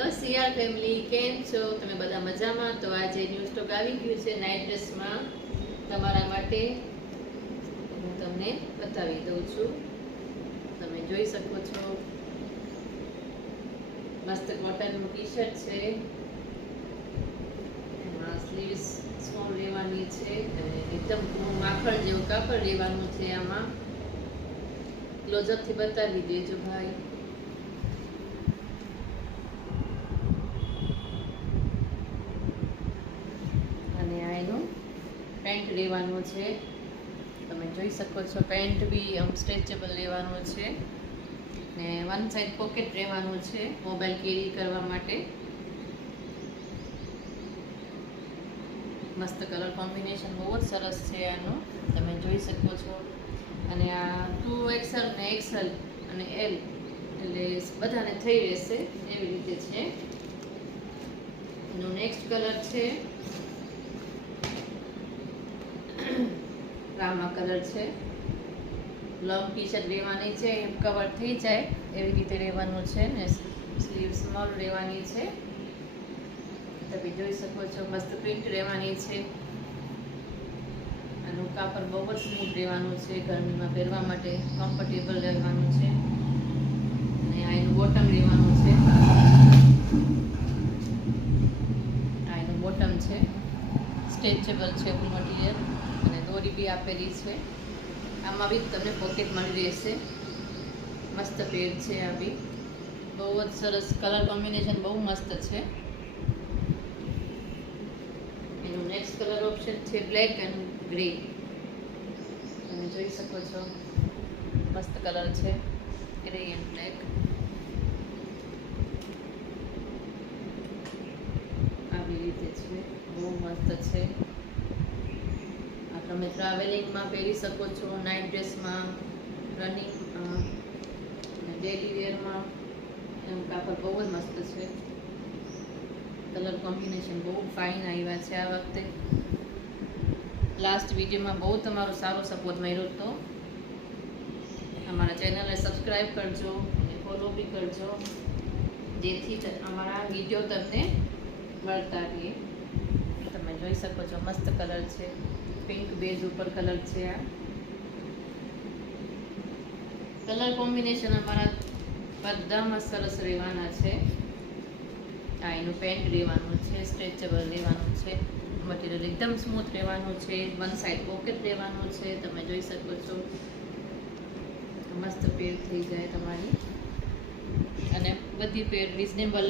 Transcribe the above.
Hello CR family, કેમ છો તમે? બધા મજામાં? તો આજે ન્યૂ સ્ટોક આવી ગયું છે નાઇટ ડ્રેસમાં તમારા માટે. હું તમને બતાવી દઉં છું. તમે જોઈ શકો છો, મસ્ત કોટનનું ટી શર્ટ છે. એમાં સ્લીવ્સ સ્મોલ લેવાની છે અને એકદમ માખણ જેવું કાપડ લેવાનું છે. આમાં ક્લોઝઅપથી બતાવી દેજો ભાઈ. પેન્ટ લેવાનું છે. તમે જોઈ શકો છો, પેન્ટ બી સ્ટ્રેચેબલ લેવાનું છે ને વન સાઈડ પોકેટ રહેવાનું છે મોબાઈલ કેરી કરવા માટે. મસ્ત કલર કોમ્બિનેશન બહુ જ સરસ છે આનું, તમે જોઈ શકો છો. અને આ 2XL ને XL અને L એટલે બધાને થઈ રહેશે એવી રીતે છે. એનો નેક્સ્ટ કલર છે રામા કલર છે. લોંગ ટી શર્ટ લેવાની છે, કવર થઈ જાય એવી રીતે લેવાનું છે ને સ્લીવ સ્મોલ લેવાની છે. તમે જોઈ શકો છો, મસ્ત પ્રિન્ટ રહેવાની છે. આનું કાપડ બહુ જ સ્મૂથ રહેવાનું છે, ગરમીમાં પહેરવા માટે કમ્ફર્ટેબલ રહેવાનું છે. અને આ એનું બોટમ લેવાનું છે. આ એનું બોટમ છે, સ્ટ્રેચેબલ છે મટીરિયલ અને દોરી બી આપેલી છે. આમાં બી તમને પોકેટ મળી રહેશે. મસ્ત પેર છે આ બી, બહુ જ સરસ કલર કોમ્બિનેશન બહુ મસ્ત છે. એનું નેક્સ્ટ કલર ઓપ્શન છે બ્લેક એન્ડ ગ્રે. તમે જોઈ શકો છો, મસ્ત કલર છે ગ્રે એન્ડ બ્લેક. આવી રીતે છે, બહુ મસ્ત છે. તમે ટ્રાવેલિંગમાં પહેરી શકો છો, નાઇટ ડ્રેસમાં, રનિંગ અને ડેલી વેરમાં. એનું કાપડ બહુ જ મસ્ત છે. કલર કોમ્બિનેશન બહુ ફાઇન આવ્યા છે આ વખતે. લાસ્ટ વિડીયોમાં બહુ તમારો સારો સપોર્ટ મળ્યો હતો. અમારા ચેનલને સબસ્ક્રાઈબ કરજો અને ફોલો બી કરજો, જેથી અમારા વિડીયો તમને મળતા રહે. તમે જોઈ શકો છો, મસ્ત કલર છે, પિંક બેઝ ઉપર કલર છે. આ કલર કોમ્બિનેશન અમારા બધામાં સરસ રહેવાના છે. આ એનું પેન્ટ લેવાનું છે, સ્ટ્રેચેબલ લેવાનું છે, મટીરિયલ એકદમ સ્મૂથ રહેવાનું છે, વન સાઈડ પોકેટ લેવાનું છે. તમે જોઈ શકો છો, મસ્ત પેર થઈ જાય તમારી. અને બધી પેર રિઝનેબલ